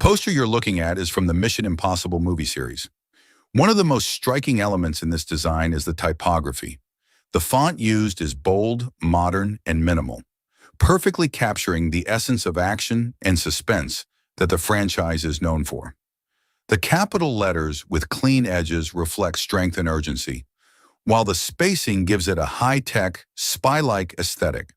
poster you're looking at is from the Mission Impossible movie series. One of the most striking elements in this design is the typography. The font used is bold, modern, and minimal, perfectly capturing the essence of action and suspense that the franchise is known for. The capital letters with clean edges reflect strength and urgency, while the spacing gives it a high-tech, spy-like aesthetic.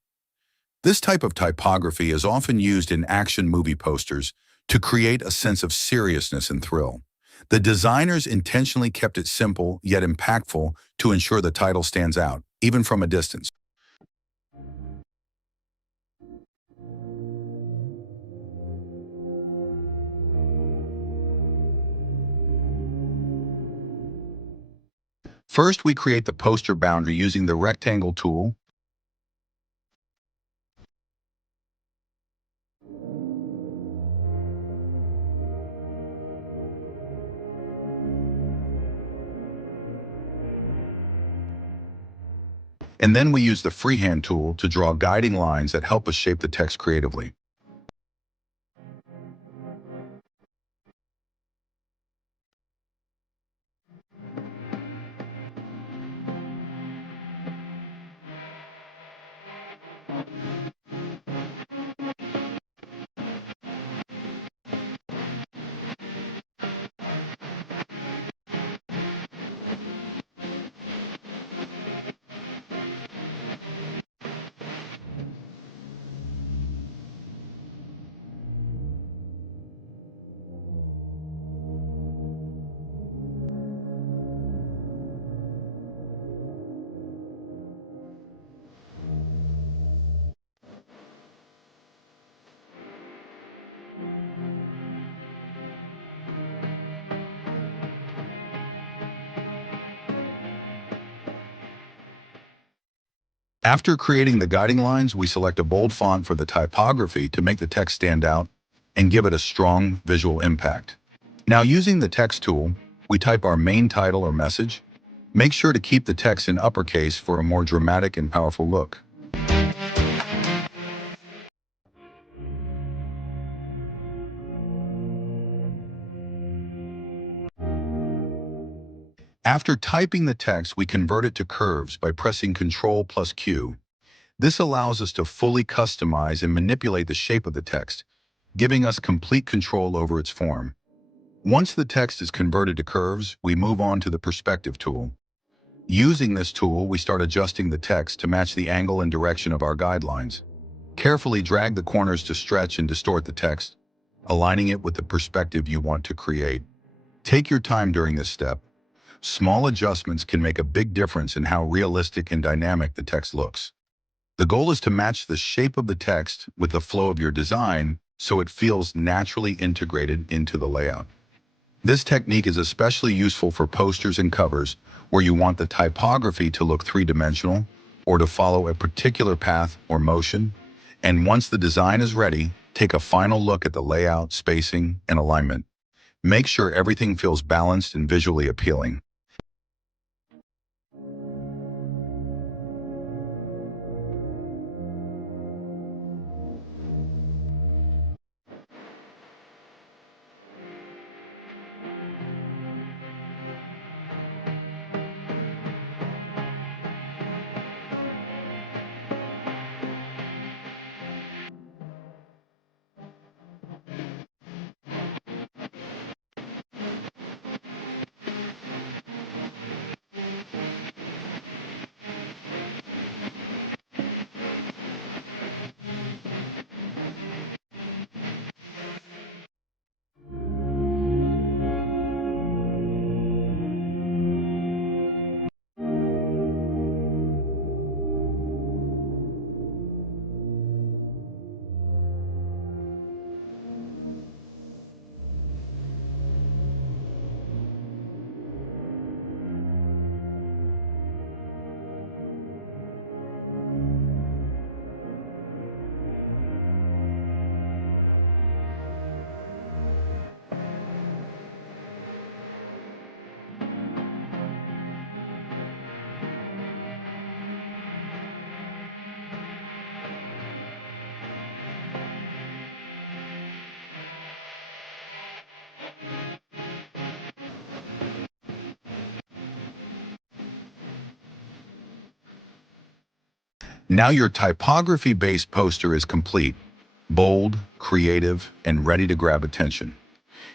This type of typography is often used in action movie posters to create a sense of seriousness and thrill. The designers intentionally kept it simple yet impactful to ensure the title stands out, even from a distance. First, we create the poster boundary using the rectangle tool. And then we use the freehand tool to draw guiding lines that help us shape the text creatively. After creating the guiding lines, we select a bold font for the typography to make the text stand out and give it a strong visual impact. Now, using the text tool, we type our main title or message. Make sure to keep the text in uppercase for a more dramatic and powerful look. After typing the text, we convert it to curves by pressing Ctrl plus Q. This allows us to fully customize and manipulate the shape of the text, giving us complete control over its form. Once the text is converted to curves, we move on to the perspective tool. Using this tool, we start adjusting the text to match the angle and direction of our guidelines. Carefully drag the corners to stretch and distort the text, aligning it with the perspective you want to create. Take your time during this step. Small adjustments can make a big difference in how realistic and dynamic the text looks. The goal is to match the shape of the text with the flow of your design so it feels naturally integrated into the layout. This technique is especially useful for posters and covers where you want the typography to look three-dimensional or to follow a particular path or motion. And once the design is ready, take a final look at the layout, spacing, and alignment. Make sure everything feels balanced and visually appealing. Now your typography-based poster is complete, bold, creative, and ready to grab attention.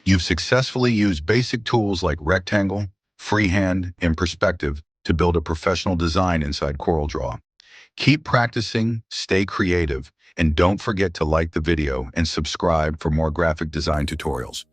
You've successfully used basic tools like rectangle, freehand, and perspective to build a professional design inside CorelDraw. Keep practicing, stay creative, and don't forget to like the video and subscribe for more graphic design tutorials.